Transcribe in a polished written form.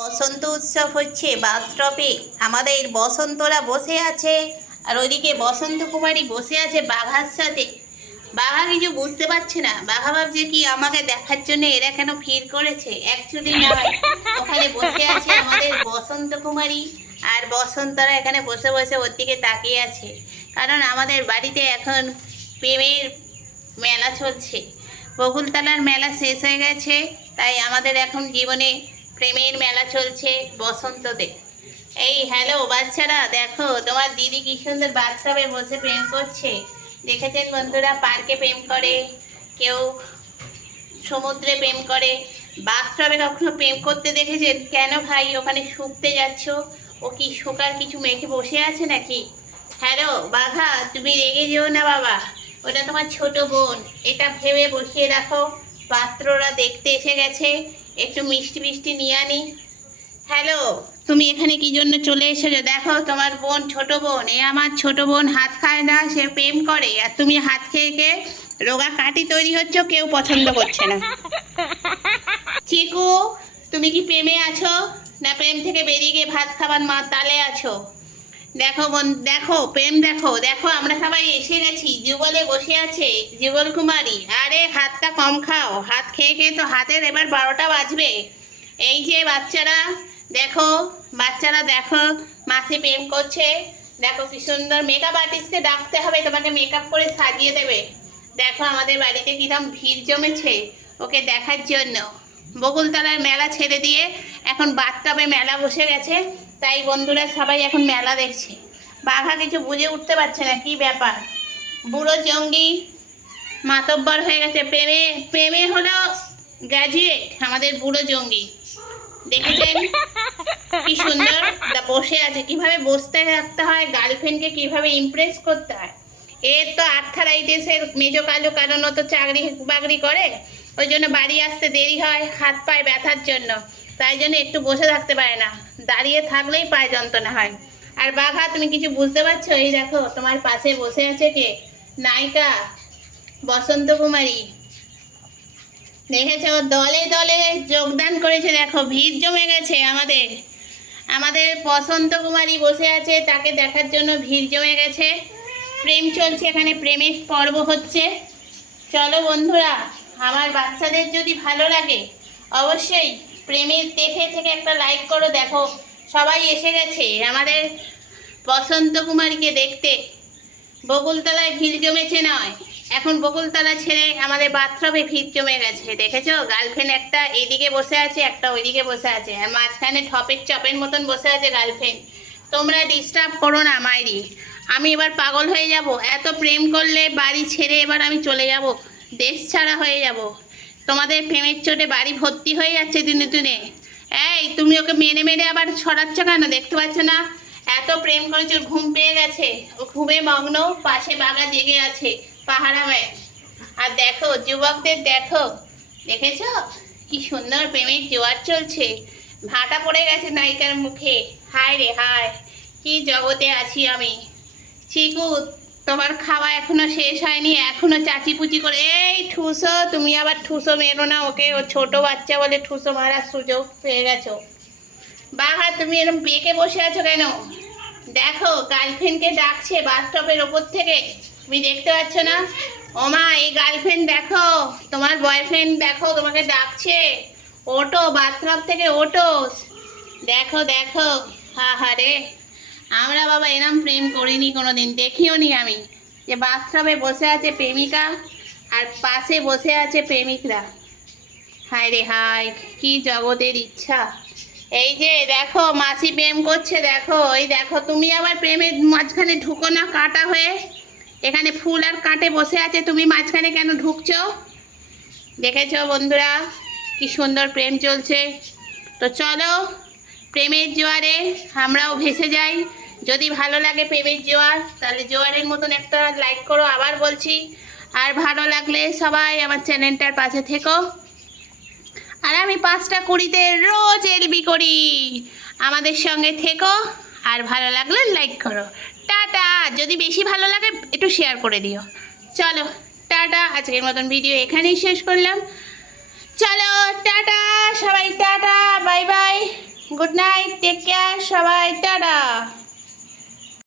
বসন্ত উৎসব হচ্ছে বাথটবে। আমাদের বসন্তরা বসে আছে, আর ওইদিকে বসন্ত কুমারী বসে আছে বাঘার সাথে। বাঘা কিছু বুঝতে পারছে না। বাঘা ভাবছে কি আমাকে দেখার জন্য এরা কেন ভিড় করেছে, অ্যাকচুয়ালি নয়। ওখানে বসে আছে আমাদের বসন্ত কুমারী, আর বসন্তরা এখানে বসে বসে ওর দিকে তাকিয়ে আছে। কারণ আমাদের বাড়িতে এখন প্রেমের মেলা চলছে। বকুলতলার মেলা শেষ হয়ে গেছে, তাই আমাদের এখন জীবনে প্রেমের মেলা চলছে বসন্ততে। এই হ্যালো বাচ্চারা, দেখো তোমার দিদি কি সুন্দর বাথটবে বসে প্রেম করছে। দেখেছেন বন্ধুরা, পার্কে প্রেম করে, কেউ সমুদ্রে প্রেম করে, বাথটবে কখনো প্রেম করতে দেখেছেন? কেন ভাই ওখানে শুকতে যাচ্ছ? ও কি শোকার কিছু মেখে বসে আছে নাকি? হ্যালো বাঘা, তুমি রেগে যেও না বাবা, ওটা তোমার ছোট বোন। এটা ভেবে বসিয়ে রাখো, পাত্ররা দেখতে এসে গেছে, একটু মিষ্টি মিষ্টি নিয়ে আনি। হ্যালো, তুমি এখানে কি জন্য চলে এসেছো? দেখো তোমার বোন, ছোট বোন, এ আমার ছোট বোন হাত খায় না, সে প্রেম করে, আর তুমি হাত খেয়ে খেয়ে রোগা কাটি তৈরি হচ্ছ, কেউ পছন্দ করছে না। চিকু, তুমি কি প্রেমে আছো, না প্রেম থেকে বেরিয়ে গিয়ে ভাত খাবার মা তালে আছো? দেখো বোন, দেখো প্রেম, দেখো দেখো আমরা সবাই এসে গেছি। যুগলে বসে আছে যুগল কুমারী। আরে হাতটা কম খাও, হাত খেয়ে খেয়ে তো হাতের এবার 12টা বাজবে। এই যে বাচ্চারা দেখো, বাচ্চারা দেখো, মাসি প্রেম করছে। দেখো কি সুন্দর, মেকআপ আর্টিস্টকে ডাকতে হবে, তোমাকে মেকআপ করে সাজিয়ে দেবে। দেখো আমাদের বাড়িতে কিরম ভিড় জমেছে ওকে দেখার জন্য। বকুলতলার মেলা ছেড়ে দিয়ে এখন বাথটবে মেলা বসে গেছে, তাই বন্ধুরা সবাই এখন মেলা দেখছে। বাঘা কিছু বুঝে উঠতে পারছে না কি ব্যাপার। বুড়ো জঙ্গি মাতব্বর হয়ে গেছে, প্রেমে প্রেমে হলো গ্র্যাজুয়েট আমাদের বুড়ো জঙ্গি। দেখেছেন কি সুন্দর বসে আছে, কিভাবে বসতে রাখতে হয়, গার্লফ্রেন্ডকে কিভাবে ইমপ্রেস করতে হয়। এর তো আর্থারাইটিসের মেজো কালো, কারণ ও তো চাকরি বাকরি করে, ওই জন্য বাড়ি আসতে দেরি হয় হাত পায়ে ব্যথার জন্য, তাই জন্য একটু বসে থাকতে পারে না, দাঁড়িয়ে থাকলেই পায়ে যন্ত্রণা হয়। আর বাঘা তুমি কিছু বুঝতে পারছো? এই দেখো তোমার পাশে বসে আছে কে, নায়িকা বসন্ত কুমারী। দেখেছো দলে দলে যোগদান করেছে, দেখো ভিড় জমে গেছে। আমাদের আমাদের বসন্ত কুমারী বসে আছে, তাকে দেখার জন্য ভিড় জমে গেছে। প্রেম চলছে এখানে, প্রেমের পর্ব হচ্ছে। চলো বন্ধুরা, আমার বাচ্চাদের যদি ভালো লাগে অবশ্যই প্রেমের দেখে থেকে একটা লাইক করো। দেখো সবাই এসে গেছে আমাদের বসন্ত কুমারীকে দেখতে। বকুলতলায় ভিড় জমেছে নয়, এখন বকুলতলা ছেড়ে আমাদের বাথটবে ভিড় জমে গেছে। দেখেছো গার্লফ্রেন্ড একটা এইদিকে বসে আছে, একটা ওইদিকে বসে আছে, আর মাঝখানে ঠপের চপের মতন বসে আছে গার্লফ্রেন্ড। তোমরা ডিস্টার্ব করো না মাইরি, আমি এবার পাগল হয়ে যাব। এত প্রেম করলে বাড়ি ছেড়ে এবার আমি চলে যাব, দেশ ছাড়া হয়ে যাব। তোমাদের প্রেমের চোটে বাড়ি ভর্তি হয়ে যাচ্ছে দিনে দিনে। এই তুমি ওকে মেরে মেরে আবার ছড়াচ্ছ কেন? দেখতে পাচ্ছ না এত প্রেম করেছে, ওর ঘুম পেয়ে গেছে, ও ঘুমে মগ্ন, পাশে বাঘা জেগে আছে পাহারা হয়ে। আর দেখো যুবকদের দেখো, দেখেছো কি সুন্দর প্রেমের জোয়ার চলছে। ভাটা পড়ে গেছে নায়িকার মুখে। হায় রে হায়, কি জগতে আছি আমি। চিকু, তোমার খাওয়া এখনো শেষ হয়নি, এখনো চাচিপুচি করে। এই ঠুসো, তুমি আবার ঠুসো মেরো না ওকে, ও ছোট বাচ্চা বলে ঠুসো মারার সুযোগ পেয়ে গেছো। বাঘা তুমি এরকম বেঁকে বসে আছো কেন? দেখো গার্লফ্রেন্ডকে ডাকছে বাথটবের ওপর থেকে, তুমি দেখতে পাচ্ছ না? ওমা এই গার্লফ্রেন্ড দেখো, তোমার বয়ফ্রেন্ড দেখো তোমাকে ডাকছে, ওটো বাথটব থেকে ওটো। দেখো দেখো, হা হা রে, আমরা বাবা এরম প্রেম করিনি কোনোদিন, দেখিও নি আমি, যে বাথটবে বসে আছে প্রেমিকা আর পাশে বসে আছে প্রেমিকরা। হায় রে হায়, কি জগতের ইচ্ছা। এই যে দেখো মাসি প্রেম করছে, দেখো এই দেখো, তুমি আবার প্রেমের মাঝখানে ঢুকো না কাঁটা হয়ে। এখানে ফুল আর কাঁটে বসে আছে, তুমি মাঝখানে কেন ঢুকছো? দেখেছো বন্ধুরা কি সুন্দর প্রেম চলছে। তো চলো প্রেমের জোয়ারে আমরাও ভেসে যাই। যদি ভালো লাগে প্রেমের জোয়ার, তাহলে জোয়ারের মতন একটা লাইক করো, আবার বলছি। আর ভালো লাগলে সবাই আমার চ্যানেলটার পাশে থেকো। আর আমি 5টা 20-তে রোজ এলবি করি, আমাদের সঙ্গে থেকো। আর ভালো লাগলে লাইক করো। টাটা, যদি বেশি ভালো লাগে একটু শেয়ার করে দিও। চলো টাটা, আজকের মতন ভিডিও এখানেই শেষ করলাম। চলো টাটা সবাই, tata, bye bye, good night, take care সবাই, টাটা।